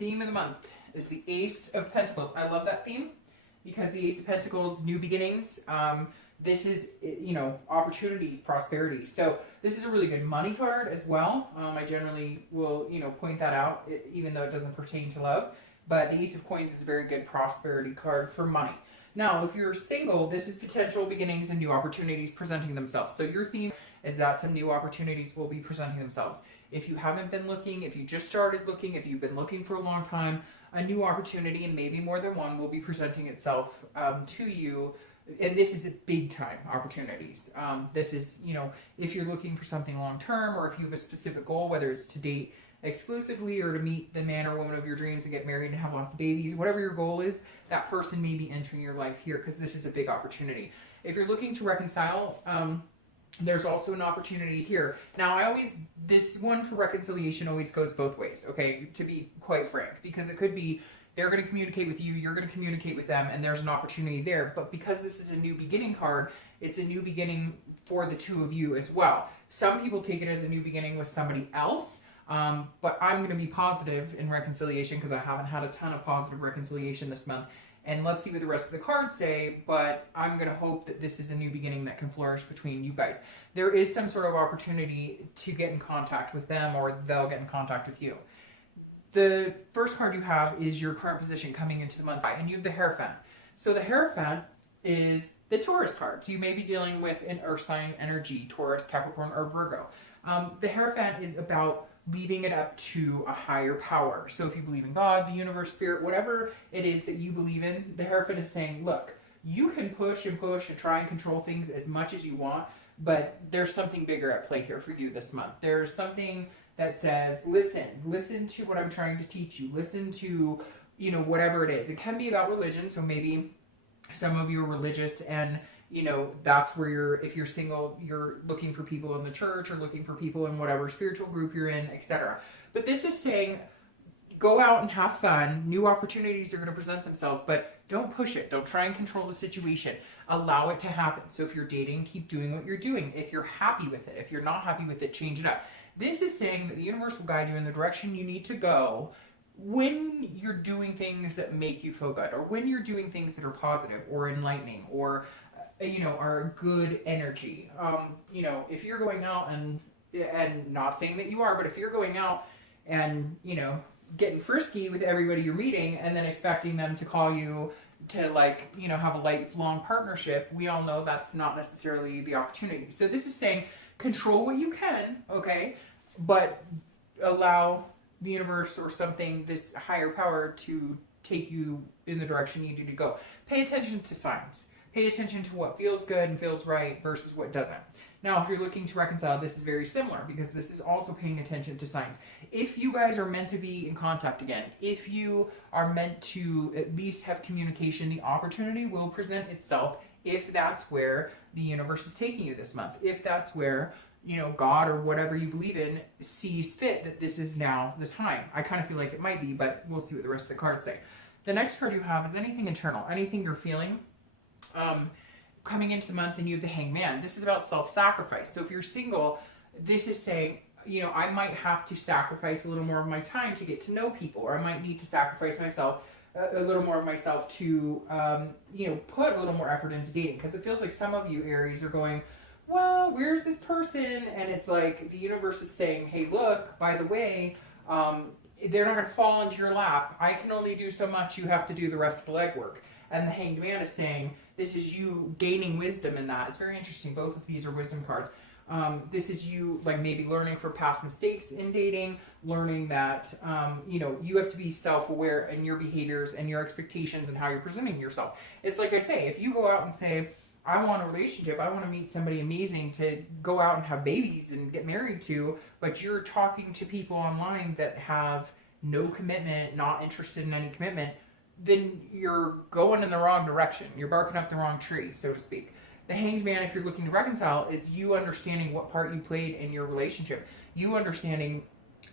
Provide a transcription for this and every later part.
theme of the month is the Ace of Pentacles. I love that theme because the Ace of Pentacles, new beginnings. This is, you know, opportunities, prosperity. So this is a really good money card as well. I generally will, you know, point that out, even though it doesn't pertain to love. But the Ace of Coins is a very good prosperity card for money. Now, if you're single, this is potential beginnings and new opportunities presenting themselves. So your theme is that some new opportunities will be presenting themselves. If you haven't been looking, if you just started looking, if you've been looking for a long time, a new opportunity, and maybe more than one, will be presenting itself to you. And this is a big time opportunities. This is, you know, if you're looking for something long term, or if you have a specific goal, whether it's to date exclusively or to meet the man or woman of your dreams and get married and have lots of babies, whatever your goal is, that person may be entering your life here because this is a big opportunity. If you're looking to reconcile, there's also an opportunity here. Now, this one for reconciliation always goes both ways, okay, to be quite frank, because it could be they're going to communicate with you, you're going to communicate with them, and there's an opportunity there. But because this is a new beginning card, it's a new beginning for the two of you as well. Some people take it as a new beginning with somebody else, but I'm going to be positive in reconciliation because I haven't had a ton of positive reconciliation this month. And let's see what the rest of the cards say, but I'm going to hope that this is a new beginning that can flourish between you guys. There is some sort of opportunity to get in contact with them, or they'll get in contact with you. The first card you have is your current position coming into the month, and you have the Hierophant. So the Hierophant is the Taurus card. So you may be dealing with an earth sign energy, Taurus, Capricorn, or Virgo. The Hierophant is about leaving it up to a higher power. So if you believe in God, the universe, spirit, whatever it is that you believe in, the Hierophant is saying, look, you can push and try and control things as much as you want, but there's something bigger at play here for you this month. There's something that says, listen to what I'm trying to teach you. Listen to, you know, whatever it is. It can be about religion. So maybe some of you are religious and, you know, that's where if you're single, you're looking for people in the church or looking for people in whatever spiritual group you're in, etc. But this is saying, go out and have fun. New opportunities are going to present themselves, but don't push it. Don't try and control the situation. Allow it to happen. So if you're dating, keep doing what you're doing. If you're happy with it, if you're not happy with it, change it up. This is saying that the universe will guide you in the direction you need to go when you're doing things that make you feel good, or when you're doing things that are positive or enlightening, or, you know, are good energy. You know, if you're going out and not saying that you are, but if you're going out and, you know, getting frisky with everybody you're meeting and then expecting them to call you to, like, you know, have a lifelong partnership, we all know that's not necessarily the opportunity. So this is saying control what you can, okay, but allow the universe or something, this higher power, to take you in the direction you need to go. Pay attention to signs. Pay attention to what feels good and feels right versus what doesn't. Now, if you're looking to reconcile, this is very similar because this is also paying attention to signs. If you guys are meant to be in contact again, if you are meant to at least have communication, the opportunity will present itself if that's where the universe is taking you this month. If that's where, you know, God or whatever you believe in sees fit that this is now the time. I kind of feel like it might be, but we'll see what the rest of the cards say. The next card you have is anything internal, anything you're feeling. Coming into the month, and you have the Hangman. This is about self-sacrifice. So if you're single, this is saying, you know, I might have to sacrifice a little more of my time to get to know people, or I might need to sacrifice myself, a little more of myself to, you know, put a little more effort into dating. Because it feels like some of you Aries are going, well, where's this person? And it's like the universe is saying, hey, look, by the way, they're not going to fall into your lap. I can only do so much. You have to do the rest of the legwork. And the Hanged Man is saying, this is you gaining wisdom in that. It's very interesting. Both of these are wisdom cards. This is you, like, maybe learning from past mistakes in dating, learning that, you know, you have to be self-aware in your behaviors and your expectations and how you're presenting yourself. It's like I say, if you go out and say, I want a relationship, I want to meet somebody amazing to go out and have babies and get married to, but you're talking to people online that have no commitment, not interested in any commitment, then you're going in the wrong direction. You're barking up the wrong tree, so to speak. The Hanged Man, if you're looking to reconcile, is you understanding what part you played in your relationship. You understanding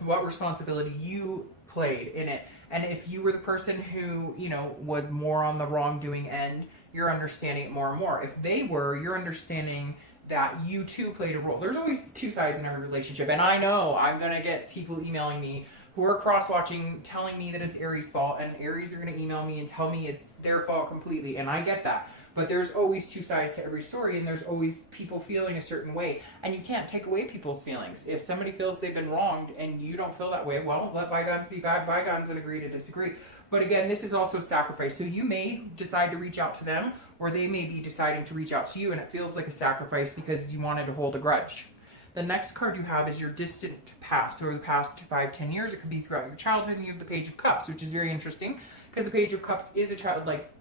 what responsibility you played in it. And if you were the person who, you know, was more on the wrongdoing end, you're understanding it more and more. If they were, you're understanding that you too played a role. There's always two sides in every relationship. And I know I'm going to get people emailing me who are cross-watching, telling me that it's Aries' fault, and Aries are going to email me and tell me it's their fault completely, and I get that. But there's always two sides to every story, and there's always people feeling a certain way, and you can't take away people's feelings. If somebody feels they've been wronged and you don't feel that way, well, let bygones be bygones and agree to disagree. But again, this is also sacrifice. So you may decide to reach out to them, or they may be deciding to reach out to you, and it feels like a sacrifice because you wanted to hold a grudge. The next card you have is your distant past, over the past 5-10 years. It could be throughout your childhood, and you have the Page of Cups, which is very interesting because the Page of Cups is a childlike,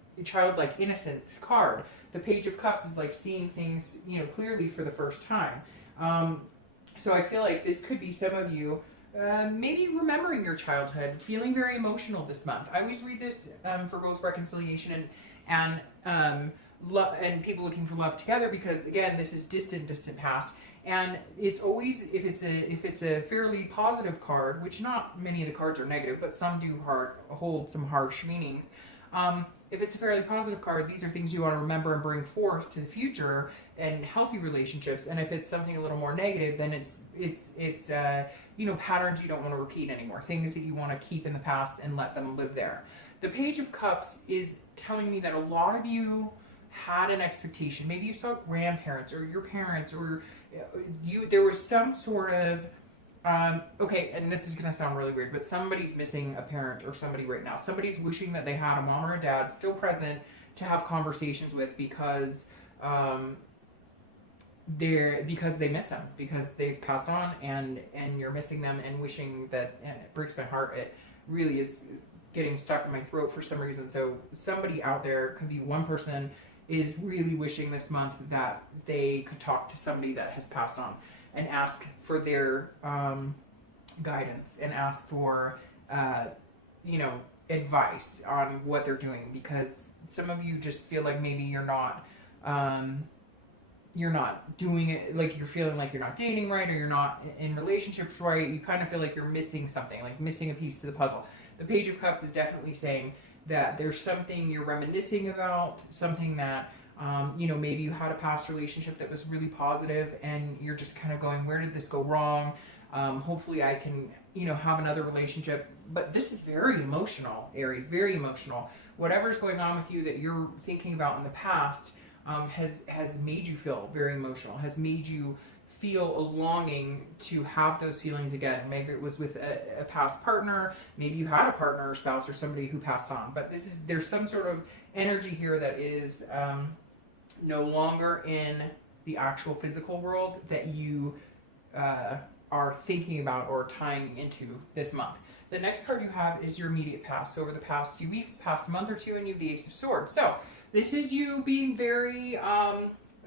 innocent card. The Page of Cups is like seeing things, you know, clearly for the first time. So I feel like this could be some of you maybe remembering your childhood, feeling very emotional this month. I always read this for both reconciliation and love, and people looking for love together, because again, this is distant past. And it's always, if it's a fairly positive card, which not many of the cards are negative, but some do hold some harsh meanings. If it's a fairly positive card, these are things you want to remember and bring forth to the future and healthy relationships. And if it's something a little more negative, then it's you know, patterns you don't want to repeat anymore, things that you want to keep in the past and let them live there. The Page of Cups is telling me that a lot of you had an expectation. Maybe you saw grandparents or your parents, or there was some sort of okay, and this is going to sound really weird, but somebody's missing a parent or somebody right now. Somebody's wishing that they had a mom or a dad still present to have conversations with, because they miss them, because they've passed on, and you're missing them and wishing that, and it breaks my heart. It really is getting stuck in my throat for some reason. So somebody out there, could be one person, is really wishing this month that they could talk to somebody that has passed on and ask for their guidance, and ask for you know, advice on what they're doing, because some of you just feel like maybe you're not doing it, like you're feeling like you're not dating right, or you're not in relationships right. You kind of feel like you're missing something, like missing a piece to the puzzle. The Page of Cups is definitely saying that there's something you're reminiscing about, something that you know, maybe you had a past relationship that was really positive, and you're just kind of going, where did this go wrong? Hopefully I can, you know, have another relationship. But this is very emotional, Aries, very emotional. Whatever's going on with you that you're thinking about in the past has made you feel very emotional, has made you feel a longing to have those feelings again. Maybe it was with a past partner, maybe you had a partner or spouse or somebody who passed on. But there's some sort of energy here that is no longer in the actual physical world that you are thinking about or tying into this month. The next card you have is your immediate past. So over the past few weeks, past month or two, and you have the Ace of Swords. So this is you being very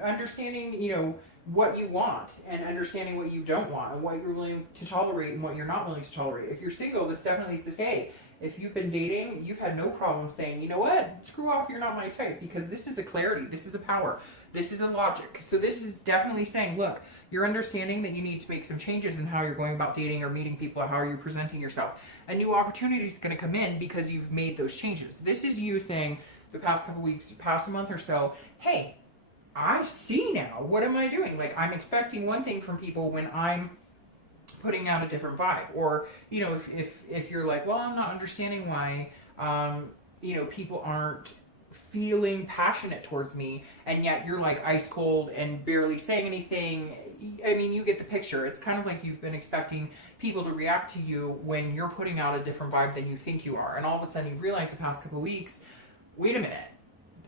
understanding, you know, what you want, and understanding what you don't want, and what you're willing to tolerate and what you're not willing to tolerate. If you're single, this definitely says, hey, if you've been dating, you've had no problem saying, you know what, screw off, you're not my type, because this is a clarity, this is a power, this is a logic. So this is definitely saying, look, you're understanding that you need to make some changes in how you're going about dating or meeting people, how you're presenting yourself. A new opportunity is going to come in because you've made those changes. This is you saying, the past couple weeks, past a month or so, hey, I see now, what am I doing? Like, I'm expecting one thing from people when I'm putting out a different vibe. Or, you know, if you're like, well, I'm not understanding why, you know, people aren't feeling passionate towards me, and yet you're like ice cold and barely saying anything. I mean, you get the picture. It's kind of like you've been expecting people to react to you when you're putting out a different vibe than you think you are. And all of a sudden you realize the past couple of weeks, wait a minute,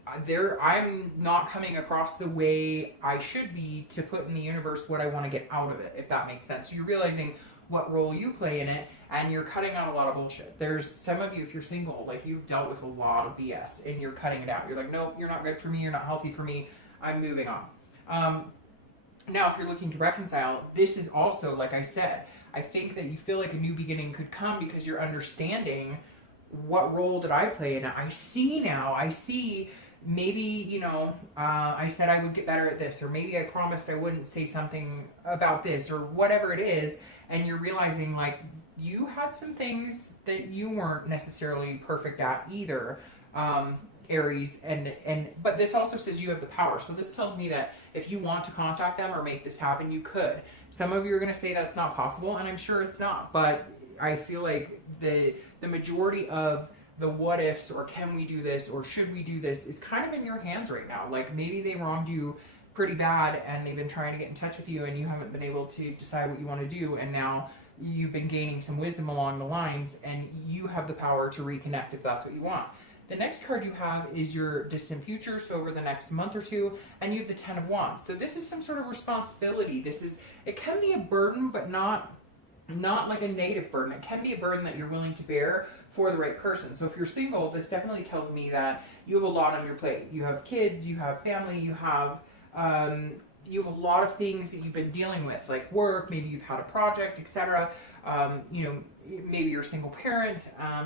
I'm not coming across the way I should be to put in the universe what I want to get out of it, if that makes sense. So you're realizing what role you play in it, and you're cutting out a lot of bullshit. There's some of you, if you're single, like, you've dealt with a lot of BS, and you're cutting it out. You're like, no, you're not good for me, you're not healthy for me, I'm moving on. Now, if you're looking to reconcile, this is also, like I said, I think that you feel like a new beginning could come because you're understanding, what role did I play in it? I see maybe, you know, I said I would get better at this, or maybe I promised I wouldn't say something about this, or whatever it is, and you're realizing, like, you had some things that you weren't necessarily perfect at either, Aries, but this also says you have the power. So this tells me that if you want to contact them or make this happen, you could. Some of you are going to say that's not possible, and I'm sure it's not, but I feel like the majority of the what ifs, or can we do this, or should we do this, is kind of in your hands right now. Like maybe they wronged you pretty bad and they've been trying to get in touch with you and you haven't been able to decide what you want to do, and now you've been gaining some wisdom along the lines and you have the power to reconnect if that's what you want. The next card you have is your distant future, so over the next month or two, and you have the Ten of Wands. So this is some sort of responsibility. It can be a burden, but not like a negative burden. It can be a burden that you're willing to bear for the right person. So if you're single, this definitely tells me that you have a lot on your plate. You have kids, you have family, you have a lot of things that you've been dealing with, like work, maybe you've had a project, etc. You know, maybe you're a single parent,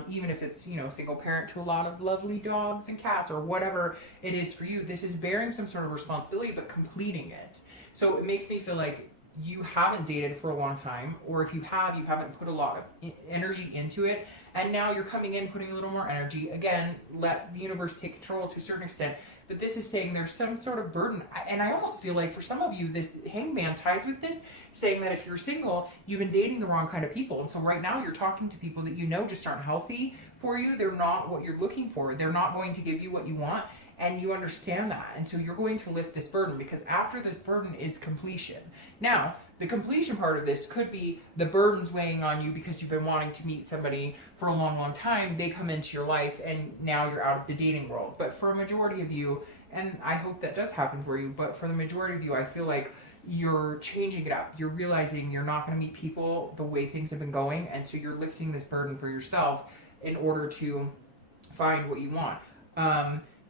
even if it's, you know, single parent to a lot of lovely dogs and cats, or whatever it is for you. This is bearing some sort of responsibility, but completing it. So it makes me feel like you haven't dated for a long time, or if you have, you haven't put a lot of energy into it, and now you're coming in putting a little more energy. Again, let the universe take control to a certain extent, but this is saying there's some sort of burden. And I almost feel like for some of you, this Hangman ties with this, saying that if you're single, you've been dating the wrong kind of people, and so right now you're talking to people that you know just aren't healthy for you. They're not what you're looking for. They're not going to give you what you want, and you understand that, and so you're going to lift this burden, because after this burden is completion. Now, the completion part of this could be the burdens weighing on you because you've been wanting to meet somebody for a long, long time. They come into your life and now you're out of the dating world. But for a majority of you, and I hope that does happen for you, but for the majority of you, I feel like you're changing it up. You're realizing you're not going to meet people the way things have been going, and so you're lifting this burden for yourself in order to find what you want.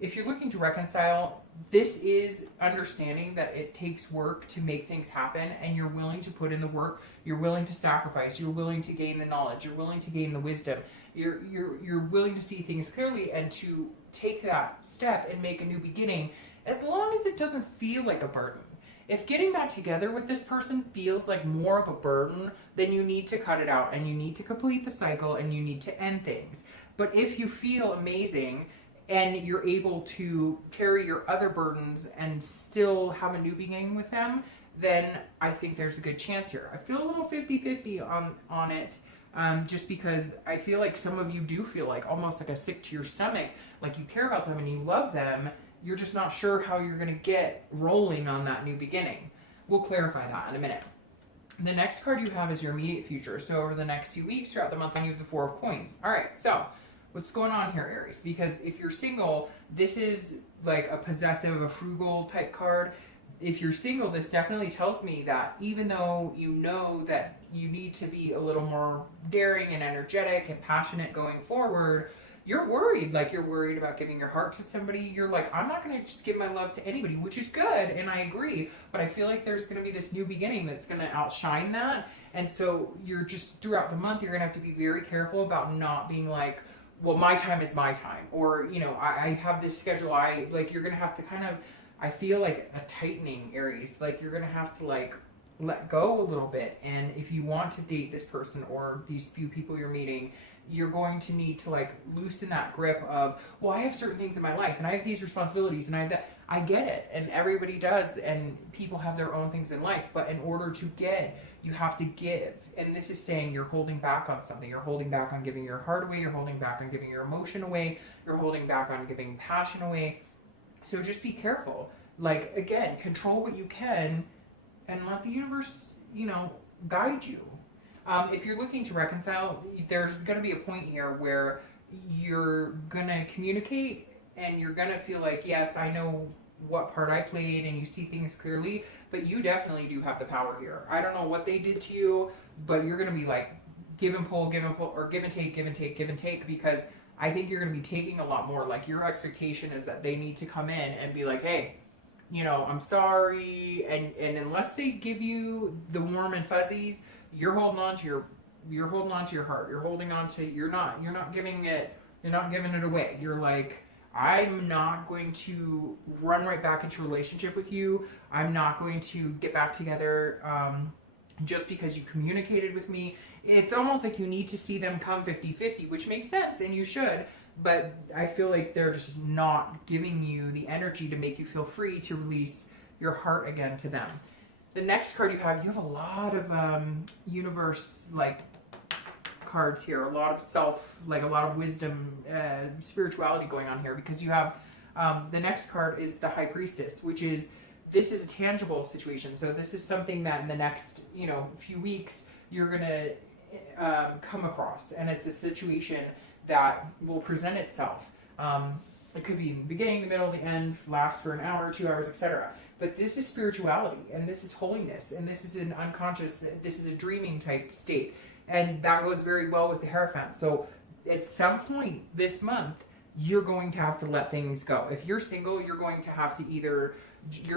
If you're looking to reconcile, this is understanding that it takes work to make things happen, and you're willing to put in the work, you're willing to sacrifice, you're willing to gain the knowledge, you're willing to gain the wisdom, you're willing to see things clearly and to take that step and make a new beginning, as long as it doesn't feel like a burden. If getting back together with this person feels like more of a burden, then you need to cut it out and you need to complete the cycle and you need to end things. But if you feel amazing and you're able to carry your other burdens and still have a new beginning with them, then I think there's a good chance here. I feel a little 50-50 on it, just because I feel like some of you do feel like almost like a sick to your stomach, like you care about them and you love them. You're just not sure how you're going to get rolling on that new beginning. We'll clarify that in a minute. The next card you have is your immediate future. So over the next few weeks throughout the month, you have the Four of Coins. All right, so what's going on here, Aries? Because if you're single, this is like a possessive, a frugal type card. If you're single, this definitely tells me that even though you know that you need to be a little more daring and energetic and passionate going forward, you're worried. Like, you're worried about giving your heart to somebody. You're like, I'm not going to just give my love to anybody, which is good, and I agree. But I feel like there's going to be this new beginning that's going to outshine that. And so you're just, throughout the month, you're going to have to be very careful about not being like, well, my time is my time. Or, you know, I have this schedule. You're going to have to kind of, I feel like a tightening, Aries. Like, you're going to have to, like, let go a little bit. And if you want to date this person or these few people you're meeting, you're going to need to, like, loosen that grip of, well, I have certain things in my life and I have these responsibilities and I have that. I get it, and everybody does, and people have their own things in life, but in order to get, you have to give. And this is saying you're holding back on something. You're holding back on giving your heart away. You're holding back on giving your emotion away. You're holding back on giving passion away. So just be careful. Like, again, control what you can and let the universe, you know, guide you. If you're looking to reconcile, there's going to be a point here where you're going to communicate and you're going to feel like, yes, I know what part I played, and you see things clearly, but you definitely do have the power here. I don't know what they did to you, but you're going to be like, give and pull, or give and take, give and take, give and take, because I think you're going to be taking a lot more. Like, your expectation is that they need to come in and be like, hey, you know, I'm sorry. And unless they give you the warm and fuzzies, you're holding on to your heart. You're holding on to, you're not giving it away. You're like, I'm not going to run right back into a relationship with you. I'm not going to get back together just because you communicated with me. It's almost like you need to see them come 50-50, which makes sense, and you should. But I feel like they're just not giving you the energy to make you feel free to release your heart again to them. The next card you have a lot of universe, like, cards here, a lot of self, like a lot of wisdom, spirituality going on here, because you have the next card is the High Priestess, which is, this is a tangible situation. So this is something that in the next, you know, few weeks you're going to come across, and it's a situation that will present itself. It could be in the beginning, the middle, the end, last for an hour, 2 hours, etc. But this is spirituality, and this is holiness, and this is an unconscious, this is a dreaming type state. And that goes very well with the Hierophant. So at some point this month, you're going to have to let things go. If you're single, you're going to have to you're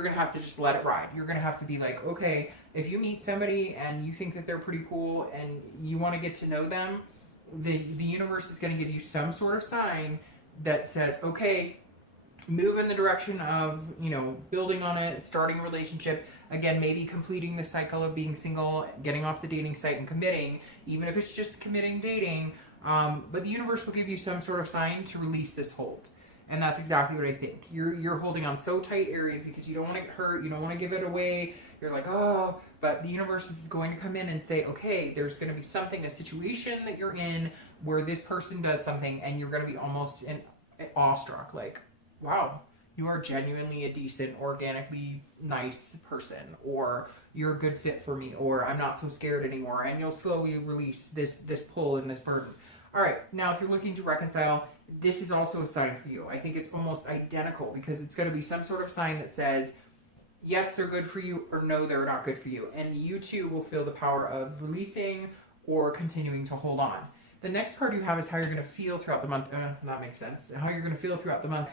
going to have to just let it ride. You're going to have to be like, okay, if you meet somebody and you think that they're pretty cool and you want to get to know them, the universe is going to give you some sort of sign that says, okay, move in the direction of, you know, building on it, starting a relationship. Again, maybe completing the cycle of being single, getting off the dating site and committing, even if it's just committing dating. But the universe will give you some sort of sign to release this hold. And that's exactly what I think. You're holding on so tight, Aries, because you don't want to get hurt. You don't want to give it away. You're like, oh, but the universe is going to come in and say, okay, there's going to be something, a situation that you're in where this person does something and you're going to be almost awestruck. Like, wow, you are genuinely a decent, organically nice person, or you're a good fit for me, or I'm not so scared anymore. And you'll slowly release this pull and this burden. All right, now if you're looking to reconcile, this is also a sign for you. I think it's almost identical, because it's going to be some sort of sign that says, yes, they're good for you, or no, they're not good for you. And you too will feel the power of releasing or continuing to hold on. The next card you have is how you're going to feel throughout the month. That makes sense. How you're going to feel throughout the month.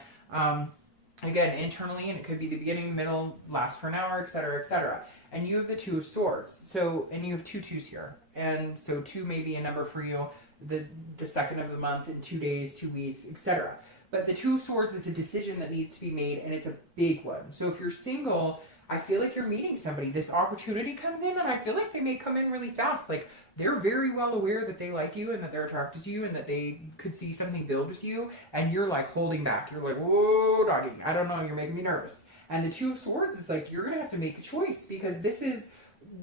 Again, internally, and it could be the beginning, middle, last for an hour, etc., etc. And you have the Two of Swords. So, and you have 2 2s here. And so 2 may be a number for you, the second of the month, in 2 days, 2 weeks, etc. But the Two of Swords is a decision that needs to be made, and it's a big one. So if you're single, I feel like you're meeting somebody. This opportunity comes in, and I feel like they may come in really fast. Like, they're very well aware that they like you and that they're attracted to you and that they could see something build with you, and you're like holding back. You're like, whoa, doggy, I don't know, you're making me nervous. And the Two of Swords is like, you're going to have to make a choice, because this is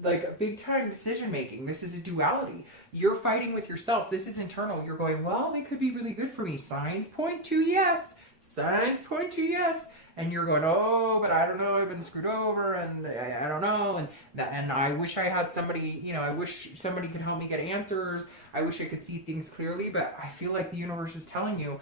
like a big time decision making. This is a duality. You're fighting with yourself. This is internal. You're going, well, they could be really good for me. Signs point to yes. Signs point to yes. And you're going, oh, but I don't know, I've been screwed over, and I don't know, and I wish I had somebody, you know, I wish somebody could help me get answers. I wish I could see things clearly, but I feel like the universe is telling you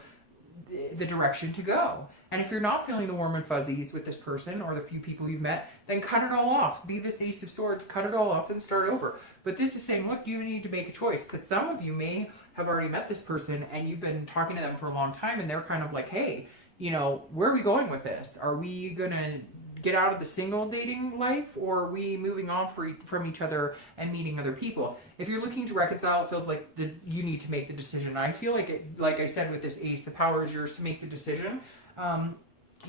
the direction to go. And if you're not feeling the warm and fuzzies with this person or the few people you've met, then cut it all off. Be this Ace of Swords, cut it all off and start over. But this is saying, look, you need to make a choice, because some of you may have already met this person and you've been talking to them for a long time, and they're kind of like, hey, you know, where are we going with this? Are we going to get out of the single dating life, or are we moving on from each other and meeting other people? If you're looking to reconcile, it feels like you need to make the decision. I feel like like I said with this Ace, the power is yours to make the decision.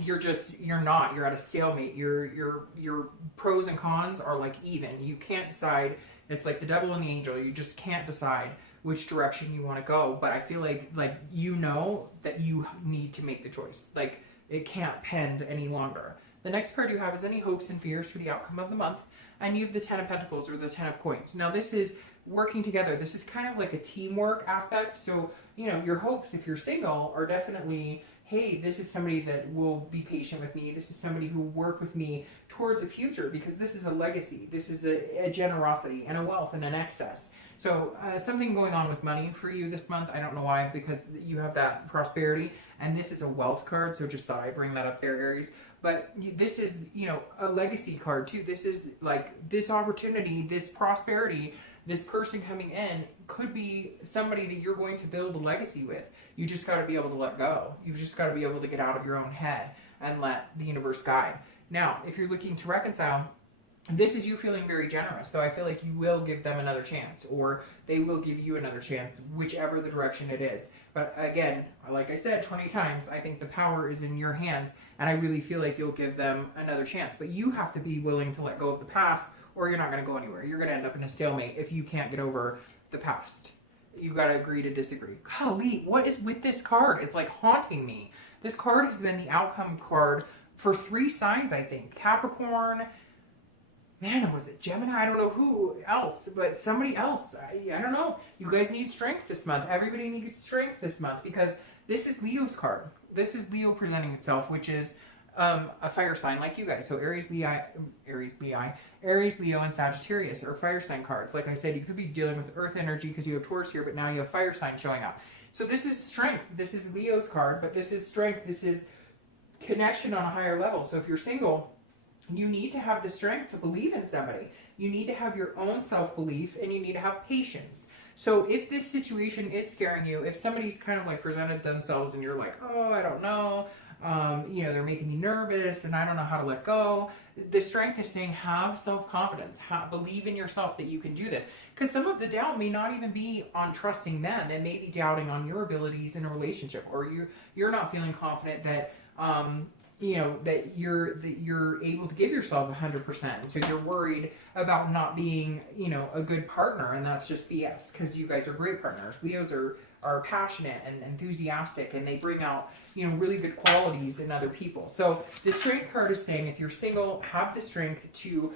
You're at a stalemate. Your pros and cons are like even. You can't decide. It's like the devil and the angel. You just can't decide which direction you want to go. But I feel like you know that you need to make the choice. Like, it can't pend any longer. The next card you have is any hopes and fears for the outcome of the month. And you have the 10 of Pentacles, or the 10 of Coins. Now, this is working together. This is kind of like a teamwork aspect. So, you know, your hopes, if you're single, are definitely, hey, this is somebody that will be patient with me. This is somebody who will work with me towards a future, because this is a legacy. This is a generosity and a wealth and an excess. So something going on with money for you this month. I don't know why, because you have that prosperity, and this is a wealth card. So just thought I'd bring that up there, Aries. But this is, you know, a legacy card too. This is like this opportunity, this prosperity, this person coming in could be somebody that you're going to build a legacy with. You just got to be able to let go. You've just got to be able to get out of your own head and let the universe guide. Now, if you're looking to reconcile, this is you feeling very generous. So I feel like you will give them another chance, or they will give you another chance, whichever the direction it is. But again, like I said 20 times, I think the power is in your hands, and I really feel like you'll give them another chance. But you have to be willing to let go of the past, or you're not going to go anywhere. You're going to end up in a stalemate if you can't get over the past. You got to agree to disagree. Golly, what is with this card? It's like haunting me. This card has been the outcome card for 3 signs, I think. Capricorn, man, was it Gemini? I don't know who else, but somebody else. I don't know. You guys need strength this month. Everybody needs strength this month because this is Leo's card. This is Leo presenting itself, which is a fire sign like you guys. So Aries, Leo, and Sagittarius are fire sign cards. Like I said, you could be dealing with earth energy because you have Taurus here, but now you have fire sign showing up. So this is strength. This is Leo's card, but this is strength. This is connection on a higher level. So if you're single, you need to have the strength to believe in somebody. You need to have your own self-belief, and you need to have patience. So if this situation is scaring you, if somebody's kind of like presented themselves and you're like, oh, I don't know, you know, they're making me nervous and I don't know how to let go, the strength is saying have self-confidence, believe in yourself that you can do this. Because some of the doubt may not even be on trusting them. It may be doubting on your abilities in a relationship, or you're not feeling confident that you know, that you're able to give yourself 100%. So you're worried about not being, you know, a good partner, and that's just BS, because you guys are great partners. Leos are passionate and enthusiastic, and they bring out, you know, really good qualities in other people. So the strength card is saying if you're single, have the strength to,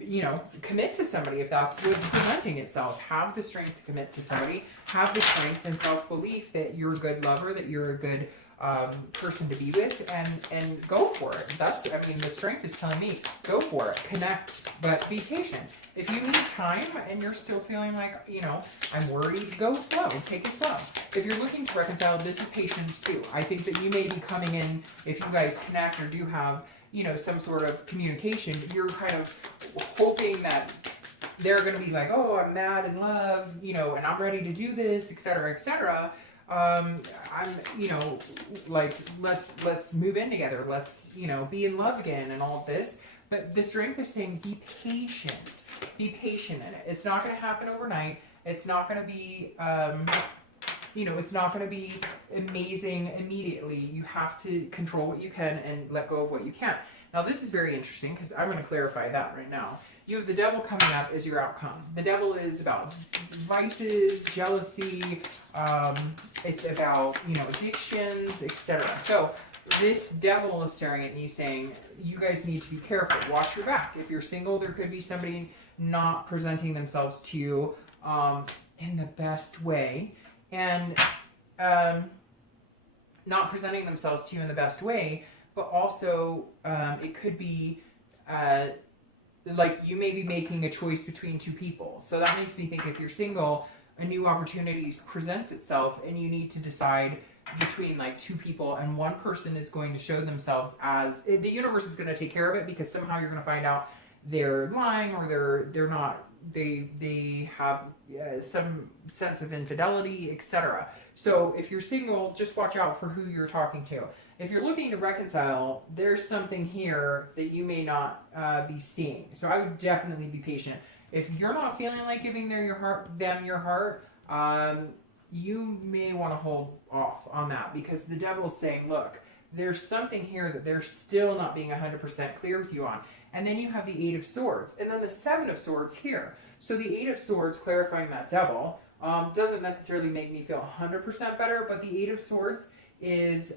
you know, commit to somebody. If that's what's presenting itself, have the strength to commit to somebody. Have the strength and self-belief that you're a good lover, that you're a good person to be with, and go for it. That's, I mean, the strength is telling me, go for it, connect, but be patient. If you need time and you're still feeling like, you know, I'm worried, go slow, take it slow. If you're looking to reconcile, this is patience too. I think that you may be coming in, if you guys connect or do have, you know, some sort of communication, you're kind of hoping that they're going to be like, oh, I'm mad in love, you know, and I'm ready to do this, etc., etc. I'm, you know, like, let's move in together. Let's, you know, be in love again and all of this. But the strength is saying be patient. Be patient in it. It's not going to happen overnight. It's not going to be, you know, it's not going to be amazing immediately. You have to control what you can and let go of what you can't. Now, this is very interesting because I'm going to clarify that right now. You have the devil coming up as your outcome. The devil is about vices, jealousy. It's about, you know, addictions, etc. So this devil is staring at me saying, you guys need to be careful. Watch your back. If you're single, there could be somebody not presenting themselves to you in the best way. And not presenting themselves to you in the best way, but also it could be like you may be making a choice between two people. So that makes me think if you're single, a new opportunity presents itself and you need to decide between like two people, and one person is going to show themselves as, the universe is going to take care of it, because somehow you're going to find out they're lying, or they're not, they have some sense of infidelity, etc. So if you're single, just watch out for who you're talking to. If you're looking to reconcile, there's something here that you may not be seeing. So I would definitely be patient. If you're not feeling like giving them your heart, you may want to hold off on that, because the devil is saying, look, there's something here that they're still not being 100% clear with you on. And then you have the Eight of Swords, and then the Seven of Swords here. So the Eight of Swords, clarifying that devil, doesn't necessarily make me feel 100% better, but the Eight of Swords is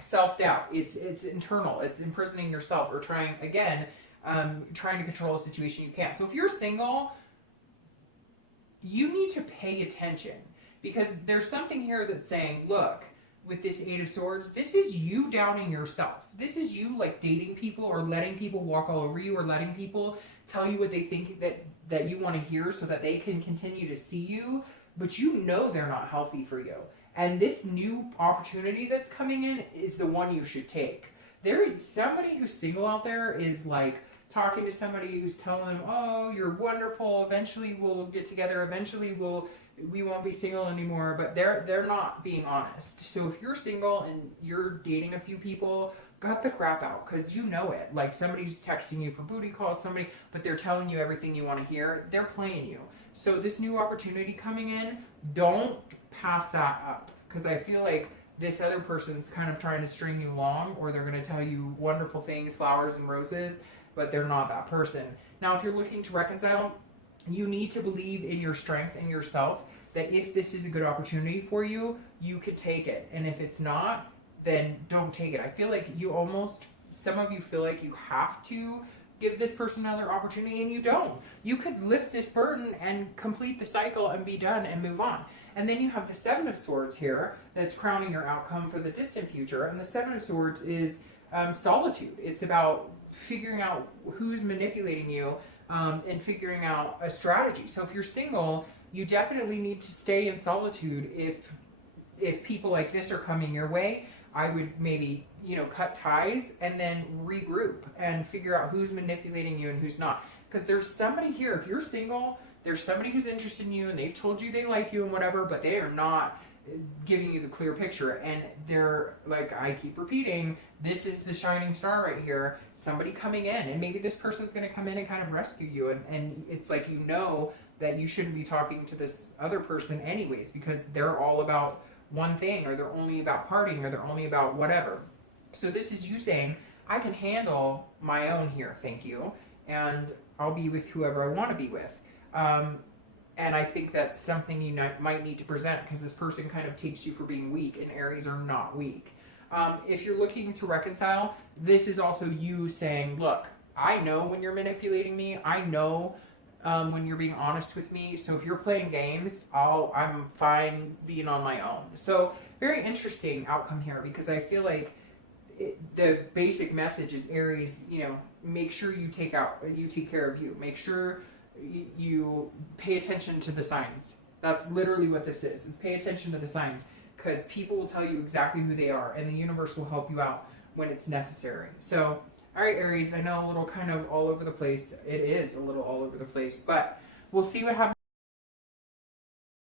self-doubt. It's internal. It's imprisoning yourself, or trying to control a situation you can't. So if you're single, you need to pay attention, because there's something here that's saying, look, with this Eight of Swords, this is you doubting yourself. This is you like dating people, or letting people walk all over you, or letting people tell you what they think that you want to hear so that they can continue to see you, but you know they're not healthy for you. And this new opportunity that's coming in is the one you should take. There is somebody who's single out there is like talking to somebody who's telling them, oh, you're wonderful, eventually we'll get together, eventually we won't be single anymore, but they're not being honest. So if you're single and you're dating a few people, cut the crap out, because you know it. Like, somebody's texting you for booty calls, but they're telling you everything you want to hear. They're playing you. So this new opportunity coming in, don't pass that up, because I feel like this other person's kind of trying to string you along, or they're going to tell you wonderful things, flowers and roses, but they're not that person. Now, if you're looking to reconcile, you need to believe in your strength and yourself, that if this is a good opportunity for you, you could take it. And if it's not, then don't take it. I feel like some of you feel like you have to, give this person another opportunity, and you don't. You could lift this burden and complete the cycle and be done and move on. And then you have the Seven of Swords here that's crowning your outcome for the distant future. And the Seven of Swords is solitude. It's about figuring out who's manipulating you and figuring out a strategy. So if you're single, you definitely need to stay in solitude. If people like this are coming your way, I would maybe, you know, cut ties and then regroup and figure out who's manipulating you and who's not. Because there's somebody here, if you're single, there's somebody who's interested in you and they've told you they like you and whatever, but they are not giving you the clear picture. And they're like, I keep repeating, this is the shining star right here, somebody coming in, and maybe this person's going to come in and kind of rescue you. And it's like, you know that you shouldn't be talking to this other person anyways, because they're all about one thing, or they're only about partying, or they're only about whatever. So this is you saying, I can handle my own here, thank you, and I'll be with whoever I want to be with. And I think that's something you might need to present, because this person kind of takes you for being weak, and Aries are not weak. If you're looking to reconcile, this is also you saying, look, I know when you're manipulating me. I know when you're being honest with me. So if you're playing games, I'm fine being on my own. So very interesting outcome here, because I feel like the basic message is, Aries, you know, make sure you take care of you. Make sure you pay attention to the signs. That's literally what this is pay attention to the signs, because people will tell you exactly who they are, and the universe will help you out when it's necessary. So, all right, Aries, I know a little kind of all over the place. It is a little all over the place, but we'll see what happens.